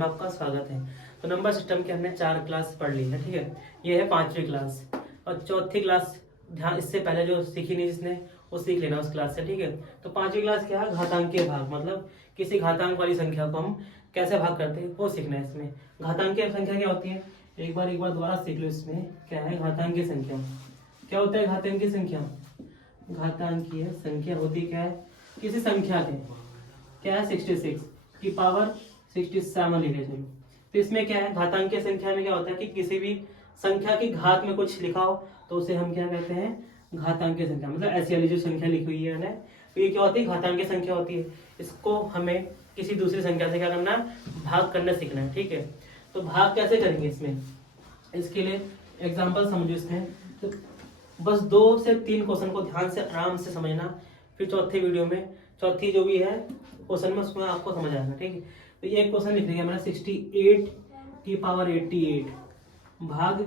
में आपका स्वागत है। तो नंबर सिस्टम के हमने 4 क्लास पढ़ ली है, ठीक है। ये है 5वीं क्लास और चौथी क्लास ध्यान इससे पहले जो सीखी नहीं जिसने वो सीख लेना उस क्लास से, ठीक है। तो 5वीं क्लास क्या है, घातांकीय भाग, मतलब किसी घातांक वाली संख्या को हम कैसे भाग करते हैं वो सीखना है। इसमें घातांकीय संख्या क्या होती है, एक बार दोबारा सीख लो। इसमें क्या है, घातांकीय संख्या क्या होता है। घातांकीय संख्या होती क्या है, किसी संख्या के क्या है 66 की पावर 67 लिखे चलो। तो इसमें क्या है, घातांकीय संख्या में क्या होता है कि किसी भी संख्या की घात में कुछ लिखा हो तो उसे हम क्या कहते हैं, घातांकीय संख्या। मतलब ऐसी वाली जो संख्या लिखी हुई है ना, तो ये क्या होती है, घातांकीय संख्या होती है। इसको हमें किसी दूसरी संख्या से क्या करना है, भाग करना सीखना है, ठीक है। तो भाग कैसे करेंगे इसमें, इसके लिए एग्जाम्पल समझो। इसमें तो बस 2 से 3 क्वेश्चन को ध्यान से आराम से समझना, फिर चौथी वीडियो में चौथी जो भी है क्वेश्चन में उसमें आपको समझ आएगा, ठीक है। तो ये एक क्वेश्चन लिख रही है हमारा 68 की पावर 88 भाग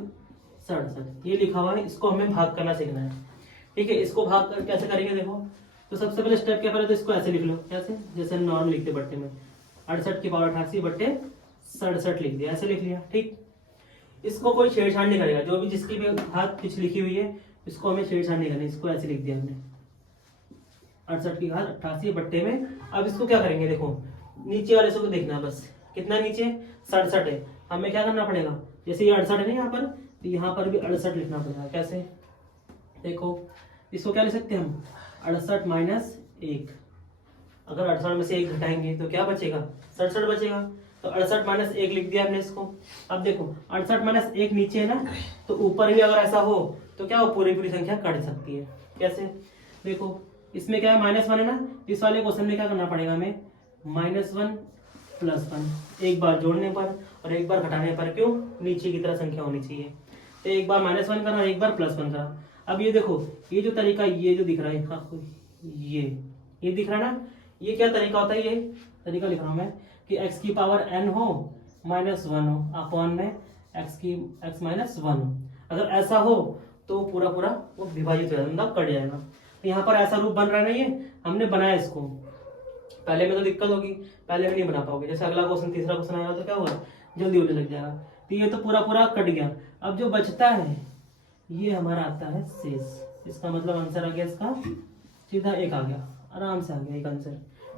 67, ये लिखा हुआ है। इसको हमें भाग करना सीखना है, ठीक है। इसको भाग कर कैसे करेंगे देखो। तो सबसे पहले स्टेप क्या, पहले तो इसको ऐसे लिख लो, कैसे, जैसे नॉर्मल लिखते बट्टे में 68 की पावर 88 बट्टे 67 लिख दिया, ऐसे लिख लिया, ठीक। इसको कोई छेड़छाड़ नहीं करेगा, जो भी जिसकी भी घात कुछ लिखी हुई है इसको हमें छेड़छाड़ नहीं करनी। इसको ऐसे लिख दिया हमने 68 की घात 88 बट्टे में। अब इसको क्या करेंगे, देखो नीचे वाले को देखना, बस कितना नीचे 67 है। हमें क्या करना पड़ेगा, जैसे ये 68 है ना यहाँ पर, तो यहाँ पर भी 68 लिखना पड़ेगा। कैसे, देखो इसको क्या लिख सकते हैं हम, 68 माइनस 1। अगर 68 में से 1 घटाएंगे तो क्या बचेगा, 67 बचेगा। तो 68 माइनस 1 लिख दिया हमने इसको। अब देखो 68 माइनस 1 नीचे है ना, तो ऊपर भी अगर ऐसा हो तो क्या हो, पूरी संख्या कट सकती है। कैसे, देखो इसमें क्या है, -1 है ना, इस वाले क्वेश्चन में क्या करना पड़ेगा हमें, -1 +1, एक बार जोड़ने पर और एक बार घटाने पर, क्यों, नीचे की तरह संख्या होनी चाहिए। तो एक बार -1 करा, एक बार +1 करा। अब ये देखो, ये जो तरीका, ये जो दिख रहा है, ये दिख रहा है ना, ये क्या तरीका होता है, ये तरीका लिख रहा हूं मैं कि x की पावर n हो -1 हो अपॉन में x माइनस 1 हो। अगर ऐसा हो तो पूरा वो विभाजित हो जाएगा, मतलब कट जाएगा। तो यहाँ पर ऐसा रूप बन रहा है ना, ये हमने बनाया इसको। पहले में तो दिक्कत होगी, पहले में नहीं बना पाओगे। जैसे अगला क्वेश्चन, तीसरा क्वेश्चन आएगा तो क्या होगा, जल्दी होने लग जाएगा। तो ये तो पूरा कट गया। अब जो बचता है ये हमारा आता है शेष। इसका मतलब आंसर आ गया, इसका सीधा 1 आ गया, आराम से आ गया एक आंसर,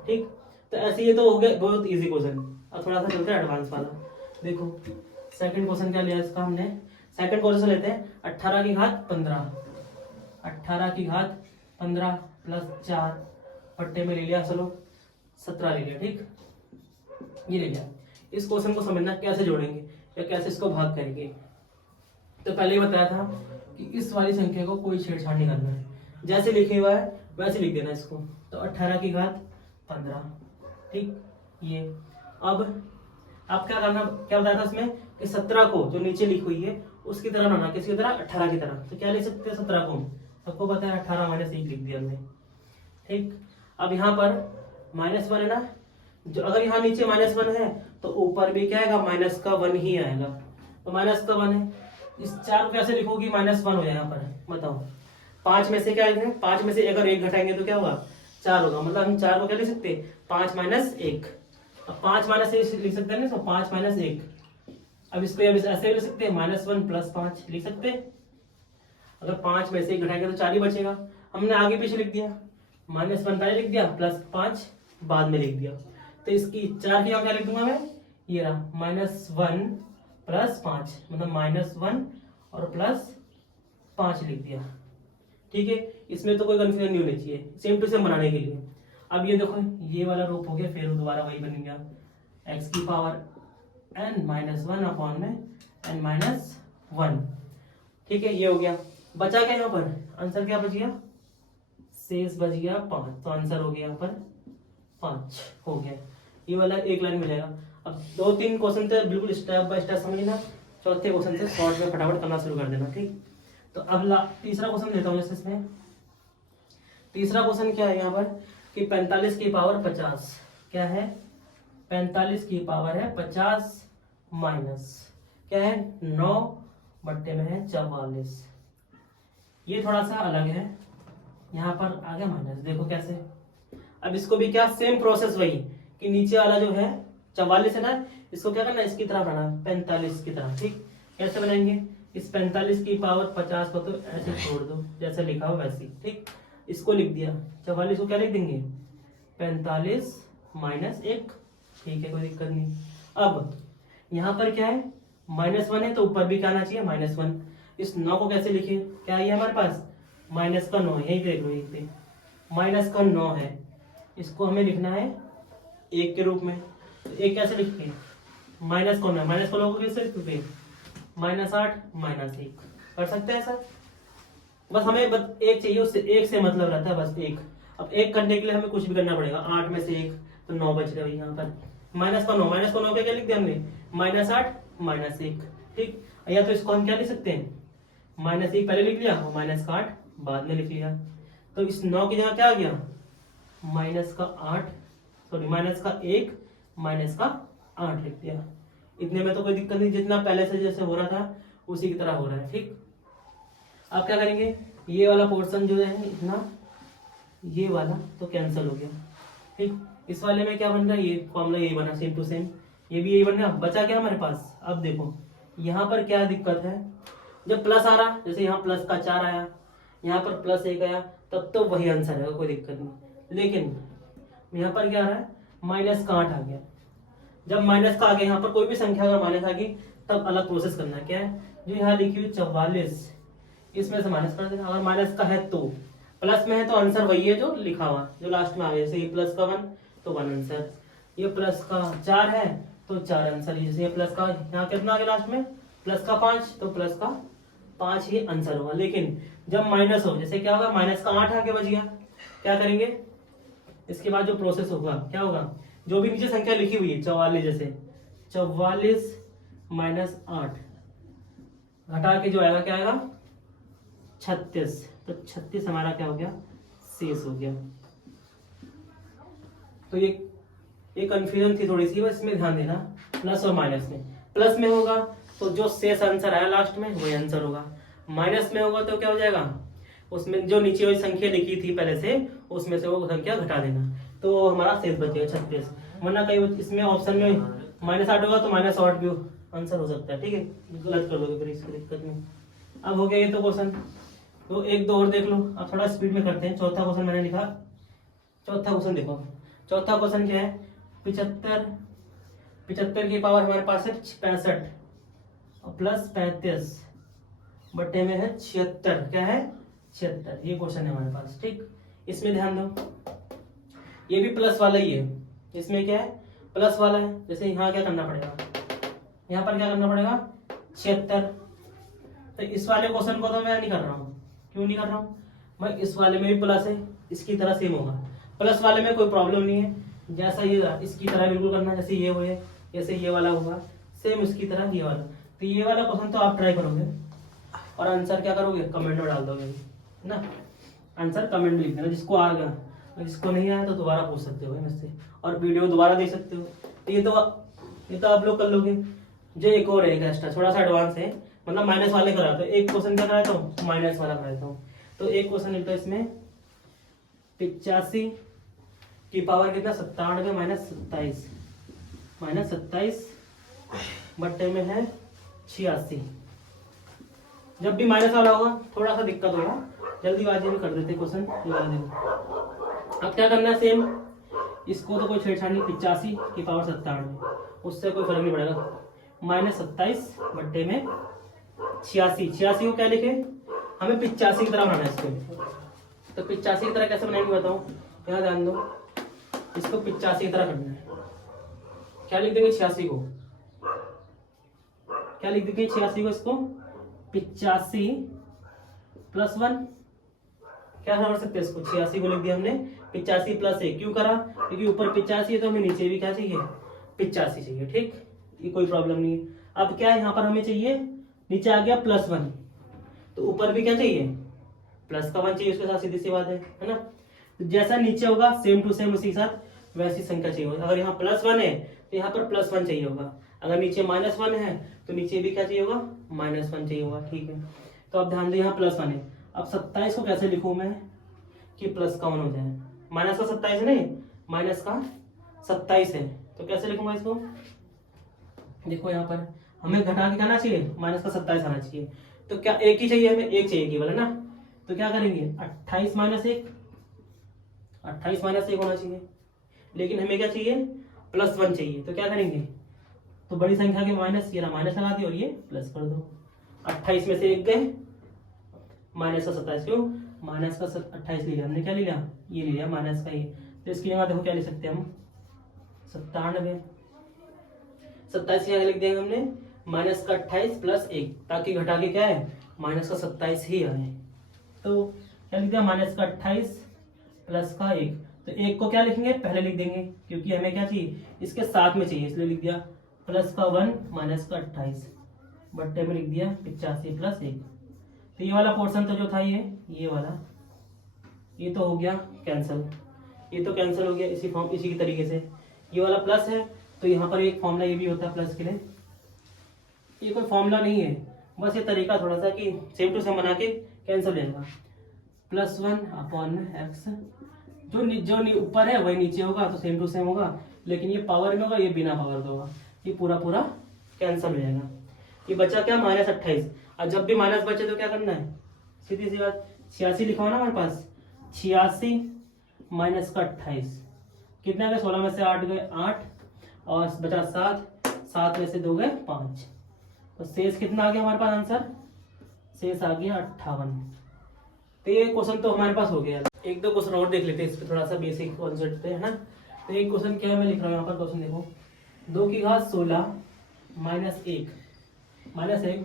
ठीक। तो ऐसे ये तो हो गया बहुत इजी क्वेश्चन। अब थोड़ा सा चलते हैं एडवांस वाला। देखो सेकंड क्वेश्चन क्या लिया इसका हमने, सेकंड क्वेश्चन लेते हैं 18 की घात 15, 18 की घात 15 + 4 पट्टे में ले लिया, चलो 17 ले लिया, ठीक, ये ले लिया। इस क्वेश्चन को समझना कैसे जोड़ेंगे या कैसे इसको भाग करेंगे। तो पहले ही बताया था कि इस वाली संख्या को कोई छेड़छाड़ नहीं करना है, जैसे लिखे हुआ है वैसे लिख देना इसको। तो 18 की घात 15, ठीक, ये। अब क्या करना, क्या बताया था इसमें कि 17 को जो नीचे लिखी हुई है उसकी तरह बनाना, किसकी तरह, 18 की तरह। तो क्या लिख सकते हैं 17 को, सबको पता है 18 माइनस 1 लिख दिया हमने, ठीक। अब यहाँ पर -1 है ना, जो अगर यहाँ नीचे -1 है तो ऊपर भी क्या आएगा, -1 ही आएगा। तो -1 है, इस 4 को कैसे लिखोगी, -1 हो जाए यहाँ पर, बताओ 5 में से क्या आएगा, 5 में से अगर 1 घटाएंगे तो क्या होगा, 4 होगा। मतलब हम 4 को क्या लिख सकते हैं, 5 - 1। अब 5 - 1 लिख सकते हैं ना, तो 5 - 1। अब इसको ऐसे लिख सकते हैं, -1 + 5 लिख सकते हैं। अगर 5 में से 1 घटाएंगे तो 4 ही बचेगा। हमने आगे पीछे लिख दिया, -1 पहले लिख दिया, +5 बाद में लिख दिया। तो इसकी 4 की क्या लिख दूंगा मैं, ये रहा -1 + 5, मतलब -1 और +5 लिख दिया, ठीक है। इसमें तो कोई कंफ्यूजन नहीं होनी चाहिए, सेम टू सेम बनाने के लिए। अब ये देखो, ये वाला रूप हो गया, फिर दोबारा वही बन गया, x की पावर n-1 अपॉन में n-1, ठीक है, ये हो गया। बचा क्या यहाँ पर, आंसर क्या बच गया, शेष बच गया 5। तो आंसर हो गया यहाँ पर 5 हो गया। ये वाला एक लाइन मिलेगा। अब 2-3 क्वेश्चन थे बिल्कुल स्टेप बाय स्टेप समझना, चौथे क्वेश्चन से शॉर्ट में फटाफट करना शुरू कर देना, ठीक। तो अब तीसरा क्वेश्चन लेता हूँ। जैसे इसमें तीसरा क्वेश्चन क्या है यहाँ पर कि 45 की पावर 50, क्या है, 45 की पावर है 50 माइनस क्या है, 9 बट्टे में है 44। ये थोड़ा सा अलग है, यहाँ पर आ गया माइनस, देखो कैसे। अब इसको भी क्या, सेम प्रोसेस वही कि नीचे वाला जो है 44 है ना, इसको क्या करना है, इसकी तरह बनाना, 45 की तरह। ठीक, कैसे बनाएंगे, इस 45 की पावर 50 को तो ऐसे छोड़ दो जैसे लिखा हो वैसे। ठीक, इसको लिख दिया, 44 को क्या लिख देंगे, 45 माइनस 1। ठीक है, कोई दिक्कत नहीं। अब यहाँ पर क्या है, -1 है तो ऊपर भी क्या आना चाहिए, -1। इस 9 को कैसे लिखे, क्या है हमारे पास, -9, यही देख लो, यहीं पे -9 है, इसको हमें लिखना है 1 के रूप में। तो 1 कैसे लिखते हैं, माइनस कौन है, माइनस को लोगों कैसे लिखते हैं, -8 -1 कर सकते हैं सर। बस हमें बस 1 चाहिए, उससे 1 से मतलब रहता है बस 1। अब 1 करने के लिए हमें कुछ भी करना पड़ेगा, 8 में से 1 तो 9 बच रहे भाई यहाँ पर। -9 क्या लिख दिया हमने, -8 -1। ठीक, या तो इसको हम क्या लिख सकते हैं, -1 पहले लिख लिया और -8 बाद में लिख लिया। तो इस 9 की जगह क्या आ गया, -8 सॉरी -1 -8 लिख दिया। इतने में तो कोई दिक्कत नहीं, जितना पहले से जैसे हो रहा था उसी की तरह हो रहा है। ठीक, अब क्या करेंगे, ये वाला पोर्शन जो है इतना, ये वाला तो कैंसिल हो गया। ठीक, इस वाले में क्या बन रहा है, ये फॉर्मूला यही बना सेम टू सेम, ये भी यही बन रहा। बचा क्या हमारे पास, अब देखो यहाँ पर क्या दिक्कत है, जब प्लस आ रहा, जैसे यहाँ प्लस का 4 आया, यहाँ पर +1 आया, तब तो वही आंसर है, कोई दिक्कत नहीं। लेकिन यहाँ पर क्या आ रहा है, -8 आ गया। जब माइनस का आ गया, यहाँ पर कोई भी संख्या अगर माइनस आ गई तब अलग प्रोसेस करना है। क्या है, जो यहाँ लिखी हुई 44, इसमें से माइनस कर देना। अगर माइनस का है तो, प्लस में है तो आंसर वही है जो लिखा हुआ, जो लास्ट में आ गया। जैसे ये प्लस का 1 तो 1 आंसर, ये प्लस का 4 है तो 4 आंसर। जैसे ये प्लस का यहाँ कितना आ गया लास्ट में, प्लस का 5 तो प्लस का 5 ही आंसर होगा। लेकिन जब माइनस हो, जैसे क्या होगा, माइनस का 8 आगे बच गया, क्या करेंगे, इसके बाद जो प्रोसेस होगा क्या होगा, जो भी नीचे संख्या लिखी हुई है 44, जैसे 44 -8 घटा के जो आएगा क्या आएगा, 36। तो 36 हमारा क्या हो गया, शेष हो गया। तो ये कंफ्यूजन थी थोड़ी सी, बस इसमें ध्यान देना, प्लस और माइनस में। प्लस में होगा तो जो शेष आंसर आया लास्ट में वही आंसर होगा, माइनस में होगा तो क्या हो जाएगा, उसमें जो नीचे वाली संख्या लिखी थी पहले से उसमें से वो संख्या घटा देना, तो हमारा शेष बचेगा 36। वरना कई इसमें ऑप्शन में -8 होगा तो -8 भी आंसर हो सकता है। ठीक है, गलत कर दोगे फिर, इसकी दिक्कत नहीं। अब हो गया ये तो क्वेश्चन, तो 1 2 और देख लो। अब थोड़ा स्पीड में करते हैं। चौथा क्वेश्चन मैंने लिखा, चौथा क्वेश्चन देखो। चौथा क्वेश्चन क्या है, 75 की पावर हमारे पास है 65 और +35 बट्टे में है 76। क्या है, 76। ये क्वेश्चन है हमारे पास। ठीक, इसमें ध्यान दो, ये भी प्लस वाला ही है। इसमें क्या है, प्लस वाला है। जैसे यहाँ क्या करना पड़ेगा, यहाँ पर क्या करना पड़ेगा, 76। तो इस वाले क्वेश्चन को तो मैं नहीं कर रहा हूँ, क्यों नहीं कर रहा हूँ, मैं इस वाले में भी प्लस है, इसकी तरह सेम होगा। प्लस वाले में कोई प्रॉब्लम नहीं है, जैसा ये इसकी तरह बिल्कुल करना, जैसे ये हुए, जैसे ये वाला होगा सेम इसकी तरह ये वाला। तो ये वाला क्वेश्चन तो आप ट्राई करोगे और आंसर क्या करोगे, कमेंट में डाल दोगे ना, आंसर कमेंट में लिख देना जिसको आ गया। जिसको नहीं आया तो दोबारा पूछ सकते हो मुझसे और वीडियो दोबारा देख सकते हो। तो ये तो आप लोग कर लोगे। जो एक और है एक्स्ट्रा, थोड़ा सा एडवांस है, मतलब माइनस वाले कराता हूँ। एक क्वेश्चन क्या कराता हूँ, माइनस वाला कराता हूँ। तो एक क्वेश्चन मिलता है इसमें 85 की पावर कितना, 97 -27 बट्टे में है 86। जब भी माइनस वाला होगा थोड़ा सा दिक्कत होगा, जल्दीबाजी में कर देते क्वेश्चन। अब क्या करना है, सेम इसको तो कोई छेड़छाड़ नहीं, 85 की पावर 97, उससे कोई फर्क नहीं पड़ेगा। -27 बट्टे में 86। 86 को क्या लिखे, हमें 85 की तरह बनाना है इसको। तो 85 की तरह कैसे बनाएंगे बताओ, यहाँ ध्यान दो, इसको 85 की तरह करना है। क्या लिख देंगे 86 को, क्या लिख देंगे 86 को, इसको 85 + 1, क्या कर सकते हैं इसको, 86 को लिख दिया हमने 85 + 1। क्यों करा, क्योंकि ऊपर 85 है तो हमें नीचे भी क्या चाहिए, 85 चाहिए। ठीक, ये कोई प्रॉब्लम नहीं है। अब क्या है, यहाँ पर हमें चाहिए, नीचे आ गया +1 तो ऊपर भी क्या चाहिए, प्लस का 1 चाहिए, उसके साथ सीधी सी बात है ना। तो जैसा नीचे होगा सेम टू सेम उसी के साथ वैसी संख्या चाहिए होगा। अगर यहाँ +1 है तो यहाँ पर +1 चाहिए होगा, अगर नीचे -1 है तो नीचे भी क्या चाहिए होगा, -1 चाहिए होगा। ठीक है, तो अब ध्यान दो, यहाँ +1 है। अब 27 को कैसे लिखूं मैं कि प्लस का 1 हो जाए, -27 नहीं, -27 है, तो कैसे लिखूंगा इसको, देखो यहाँ पर हमें घटा के आना चाहिए, माइनस का 27 आना चाहिए। तो क्या एक ही चाहिए हमें, एक चाहिए केवल, है ना। तो क्या करेंगे, 28 माइनस 1, 28 माइनस 1 होना चाहिए। लेकिन हमें क्या चाहिए, +1 चाहिए। तो क्या करेंगे, तो बड़ी संख्या के माइनस, ये माइनस लगा दिया और ये प्लस कर दो। 28 में से 1 गए, माइनस का 27, क्यों माइनस का 28 ले लिया हमने, क्या ले लिया, ये ले लिया माइनस का ये। तो इसकी जगह देखो क्या ले सकते हैं हम, 97। 27 यहाँ लिख देंगे हमने, माइनस का 28 प्लस 1, ताकि घटा के क्या है, माइनस का 27 ही आए। तो क्या लिख दिया, माइनस का 28 प्लस का 1। तो 1 को क्या लिखेंगे, पहले लिख देंगे, क्योंकि हमें क्या चाहिए, इसके साथ में चाहिए, इसलिए लिख दिया प्लस का 1 माइनस का 28 बट्टे में लिख दिया 85 प्लस 1। तो ये वाला पोर्शन तो जो था ये वाला, ये तो हो गया कैंसिल, ये तो कैंसिल हो गया इसी फॉर्म, इसी की तरीके से। ये वाला प्लस है, तो यहाँ पर एक फॉर्मूला ये भी होता है प्लस के लिए। ये कोई फॉर्मूला नहीं है, बस ये तरीका थोड़ा सा कि सेम टू सेम बना के कैंसिल हो जाएगा। +1 अपॉन x, जो ऊपर है वही नीचे होगा, तो सेम टू सेम होगा। लेकिन ये पावर में होगा, ये बिना पावर का होगा, ये पूरा पूरा कैंसिल हो जाएगा। ये बचा क्या, -28। और जब भी माइनस बचे तो क्या करना है, सीधी सी बात, 86 लिखा हो ना हमारे पास, 86 माइनस का 28 कितना गया, 16 में से 8 गए 8, और बचा 7, 7 में से 2 गए 5। तो शेष कितना आ गया हमारे पास आंसर, शेष आ गया 58। तो ये क्वेश्चन तो हमारे पास हो गया। एक दो क्वेश्चन और देख लेते हैं, इस पे थोड़ा सा बेसिक कॉन्सेप्ट पे, है ना। तो एक क्वेश्चन क्या है, मैं लिख रहा हूँ यहाँ पर क्वेश्चन देखो, 2 की घात 16 माइनस 1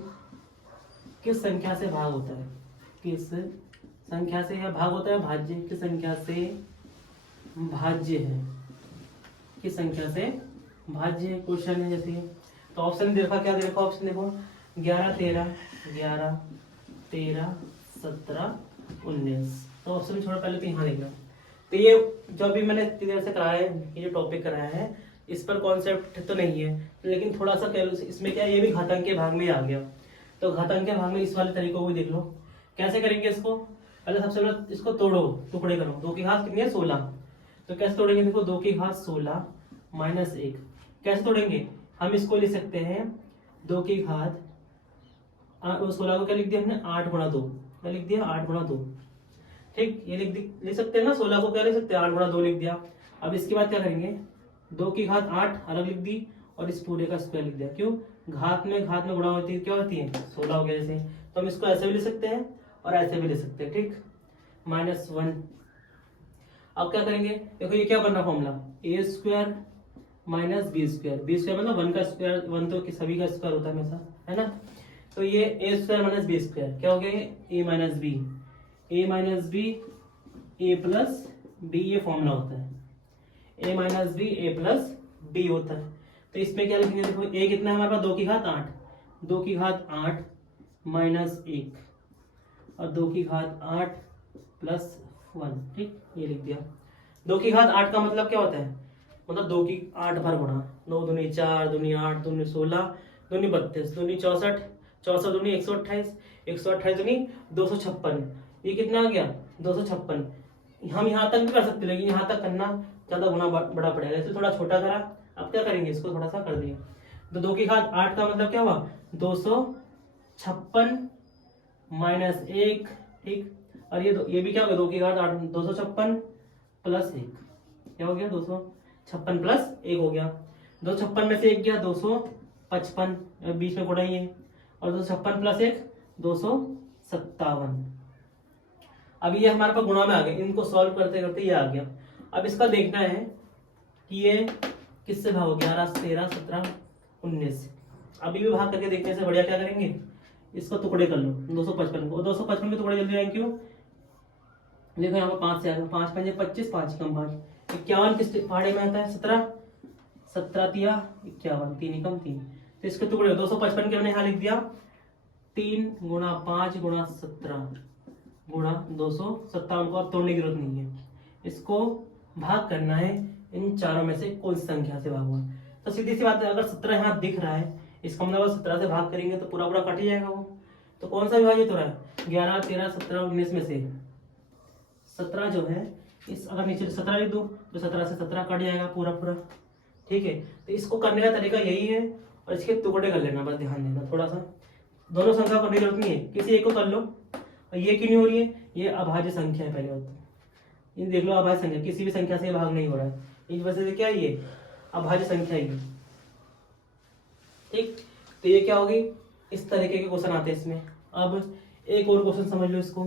किस संख्या से भाग होता है, किस संख्या से यह भाग होता है, भाज्य किस संख्या से भाज्य है, किस संख्या से भाज्य क्वेश्चन है। जैसे तो ऑप्शन देखा, क्या देखा ऑप्शन देखो, 11 13 11 13 17 19। तो ऑप्शन छोड़ो, पहले तो यहाँ देखना। तो ये जो अभी मैंने इतनी देर से कराया है, ये जो टॉपिक कराया है, इस पर कॉन्सेप्ट तो नहीं है, लेकिन थोड़ा सा कह लो इसमें क्या, ये भी घातांक के भाग में ही आ गया। तो घातांक के भाग में इस वाले तरीकों को देख लो, कैसे करेंगे इसको। पहले सबसे पहले इसको तोड़ो, टुकड़े करो। 2 की घात कितनी है, 16। तो कैसे तोड़ेंगे, देखो 2 की घात 16 माइनस 1 कैसे तोड़ेंगे, हम इसको लिख सकते हैं 2 की घात 16 को क्या लिख दिया हमने, 8 गुणा 2, क्या लिख दिया 8 गुणा 2। ठीक, ये लिख सकते हैं ना, 16 को क्या लिख सकते हैं, 8 गुणा 2 लिख दिया। अब इसके बाद क्या करेंगे, 2 की घात 8 अलग लिख दी, और इस पूरे का स्क्वायर लिख दिया। क्यों, घात में गुणा होती है, क्या होती है 16 हो गया जैसे। तो हम इसको ऐसे भी लिख सकते हैं और ऐसे भी लिख सकते हैं, ठीक, -1। अब क्या करेंगे, देखो ये क्या बन रहा फॉर्मूला, a² माइनस b² मतलब 1 का स्क्वायर, 1 तो सभी का स्क्वायर होता है हमेशा, है ना। तो ये a² माइनस b² क्या हो गया, a minus b, a minus b a plus b, ये फॉर्मूला होता है, a minus b a plus b होता है। तो इसमें क्या लिखेंगे, देखो a कितना है हमारे पास, 2 की घात 8, 2 की घात 8 माइनस 1, और 2 की घात 8 प्लस 1, ठीक, ये लिख दिया। 2 की घात 8 का मतलब क्या होता है, मतलब 2 की 8 बार गुणा, 9 दूनी 4, दूनी 8, दूनी 16, दूनी 32, दूनी 64, 64 दूनी 128, 128 दूनी 256, ये कितना आ गया 256। हम यहाँ तक भी कर सकते, लेकिन यहाँ तक करना ज्यादा गुना बड़ा पड़ेगा, इसलिए थोड़ा छोटा करा। अब क्या करेंगे, इसको थोड़ा सा कर दिया। तो 2 की घात 8 का मतलब क्या हुआ, 256 माइनस 1, ठीक, और ये भी क्या हो गया, 2 की घात 8 256 प्लस 1, क्या हो गया 256 प्लस 1 हो गया। 256 में से 1 गया 255, बीच में गुणा ही है, और 256 प्लस 1 257। अब ये हमारे पास गुणा में आ गए, इनको सॉल्व करते करते ये आ गया। अब इसका देखना है कि ये किससे भाग हो, 11 13 17 19। अभी भी भाग करके देखने से बढ़िया क्या करेंगे, इसको टुकड़े कर लो, 255 को, 255 में टुकड़े जल्दी आएंगे, क्यों, देखो यहाँ पर 5 से आएगा, 5 5 25, 5 कम 5, 51 किस पहाड़े में आता है, 17 17 तिया 51, 3 कम 3। तो इसके टुकड़े 255 के हमने यहाँ लिख दिया 3 गुणा 5 गुणा 17 गुणा 257 को अब तोड़ने की जरूरत नहीं है, इसको भाग करना है इन चारों में से कौन सी संख्या से भाग हुआ। तो सीधी सी बात है, अगर 17 यहाँ दिख रहा है, इसका मतलब 17 से भाग करेंगे तो पूरा पूरा कट ही जाएगा वो। तो कौन सा विभाजित हो रहा है, 11 13 17 19 में से 17 जो है, इस अगर नीचे 17 लिख दूं तो 17 से 17 कट जाएगा पूरा पूरा, ठीक है। तो इसको करने का तरीका यही है, और इसके टुकड़े कर लेना, बस ध्यान देना थोड़ा सा। दोनों संख्या को जरूरत नहीं है, किसी एक को कर लो। और ये क्यों नहीं हो रही है, ये अभाज्य संख्या है। पहले बात तो ये देख लो, अभाज्य संख्या, किसी भी संख्या से भाग नहीं हो रहा है, इस वजह से क्या है, ये अभाज्य संख्या ही है। ठीक, तो ये क्या होगी, इस तरीके के क्वेश्चन आते हैं इसमें। अब एक और क्वेश्चन समझ लो इसको।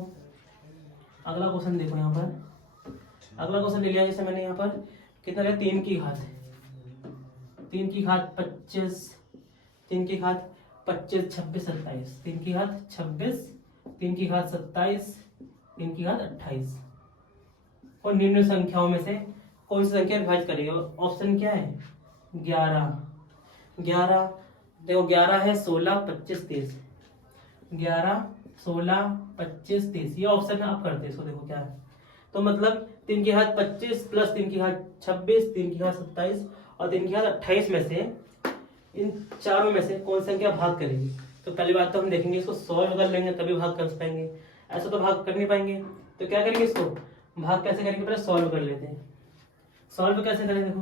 अगला क्वेश्चन देखो यहाँ पर, अगला क्वेश्चन ले लिया जैसे मैंने यहाँ पर, कितना लिया, 3 की घात 25, 3 की घात 25, 26, 27, 3 की घात 26, 3 की घात 27, 3 की घात 28। और निम्न संख्याओं में से कौन सी संख्या विभाजित करेगी। ऑप्शन क्या है, 11। देखो 11 है, 16, 25, 30, 11, 16, 25, 30, ये ऑप्शन है। आप करते इसको, देखो क्या है, तो मतलब 3 की घात 25 प्लस 3 की घात 26, 3 की घात 27 और 3 की घात 28 में से, इन चारों में से कौन सी संख्या भाग करेगी। तो पहली बात तो हम देखेंगे, इसको सॉल्व कर लेंगे तभी भाग कर पाएंगे, ऐसा तो भाग कर नहीं पाएंगे। तो क्या करेंगे, इसको भाग कैसे करेंगे, पहले सॉल्व कर लेते हैं। सॉल्व कैसे करें, देखो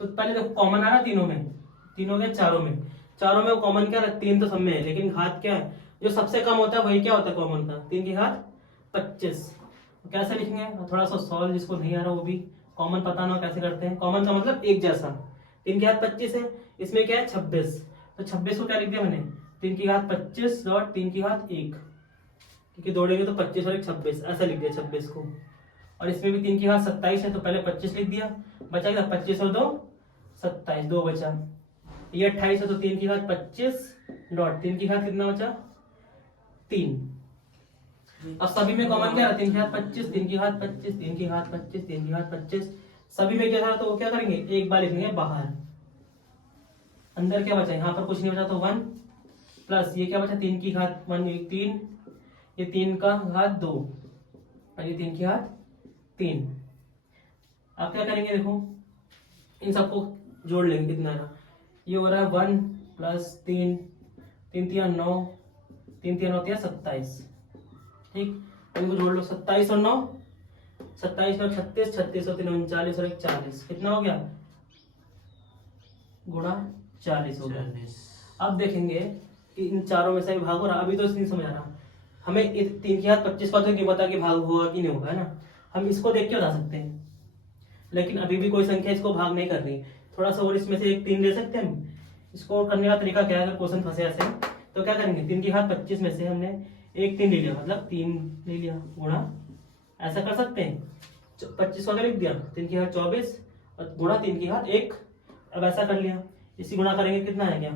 तो पहले देखो कॉमन आ रहा तीनों में, तीनों के चारों में कॉमन क्या है, 3 तो सब में है, लेकिन घात क्या है, जो सबसे कम होता है वही क्या होता है कॉमन का, 3 की घात 25। कैसे लिखेंगे, थोड़ा सा सॉल्व, जिसको नहीं आ रहा वो भी कॉमन पता ना कैसे करते हैं। कॉमन का मतलब एक जैसा, 3 की घात 25 है, इसमें क्या है 26, तो 26 को क्या लिख दिया मैंने, 3 की घात 25 डॉट 3 की घात 1, क्योंकि दौड़ेंगे तो 25 और 1 26, ऐसा लिख दिया 26 को। और इसमें भी 3 की घात 27 है, तो पहले 25 लिख दिया, बचा क्या 25 और 2 27, 2 बचा। ये 28 है, तो 3 की घात 25 डॉट 3 की घात कितना बचा, 3। अब सभी में कॉमन क्या है, 3 की घात 25, 3 की घात 25, 3 की घात 25, 3 की घात 25, सभी में क्या था, तो वो क्या करेंगे, एक बार लिखेंगे बाहर। अंदर क्या बचा, यहाँ पर कुछ नहीं बचा, तो 1 प्लस ये क्या बचा, 3 की घात 1, 3, ये 3 का घात 2 और ये 3 की घात 3। अब क्या करेंगे, देखो इन सबको जोड़ लेंगे, कितना है, ये हो रहा है 1 प्लस 3, 3 3 9, 3 3 9 27। ठीक, इनको जोड़ लो, 27 और 9, 27 और 36, 36 और 3 39 और 1 40, कितना हो गया, गुणा 40 हो गया। अब देखेंगे कि इन चारों में से भी भाग हो रहा, अभी तो नहीं समझ आ रहा हमें, 3 की घात 25 का तो नहीं पता कि भाग होगा कि नहीं होगा, है ना, हम इसको देख के बता सकते हैं, लेकिन अभी भी कोई संख्या इसको भाग नहीं कर रही। थोड़ा सा और इसमें से एक 3 ले सकते हैं हम। इसको करने का तरीका क्या है, अगर क्वेश्चन फंसे ऐसे तो क्या करेंगे, 3 की घात 25 में से हमने एक 3 ले लिया, मतलब 3 ले लिया, गुणा ऐसा कर सकते हैं, 25 को लिख दिया, 3 की घात 24 और गुणा 3 की घात 1। अब ऐसा कर लिया, इसी गुणा करेंगे, कितना है क्या,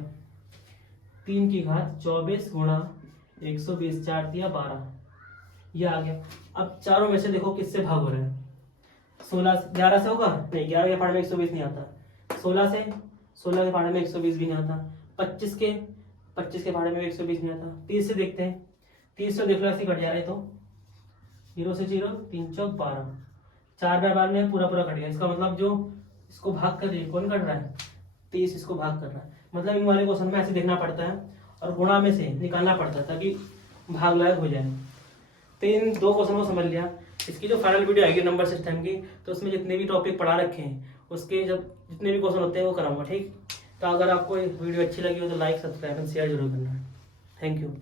3 की घात 24 गुणा 120, 4 दिया 12, ये आ गया। अब चारों में से देखो किससे भाग हो रहा है, 16 11 से होगा नहीं, 11 के पहाड़ में 120 नहीं आता, 16 से, 16 के पहाड़ में 120 भी नहीं आता, 25 के पहाड़ में 120 नहीं आता, 30 से देखते हैं, 30 से देख लो ऐसे कट जा रहे, तो 0 से 0, 3 चौक 12, 4 बार 12 में पूरा कट गया। इसका मतलब जो इसको भाग कर रही है, कौन कट रहा है, 30 इसको भाग कर रहा है। मतलब इन वाले क्वेश्चन में ऐसे देखना पड़ता है और गुणा में से निकालना पड़ता है ताकि भाग लायक हो जाए। तो इन 2 क्वेश्चन को समझ लिया। इसकी जो फाइनल वीडियो आएगी नंबर सिस्टम की, तो उसमें जितने भी टॉपिक पढ़ा रखे हैं उसके जब जितने भी क्वेश्चन होते हैं वो कराऊंगा। ठीक, तो अगर आपको वीडियो अच्छी लगी हो तो लाइक, सब्सक्राइब एंड शेयर जरूर करना। Thank you.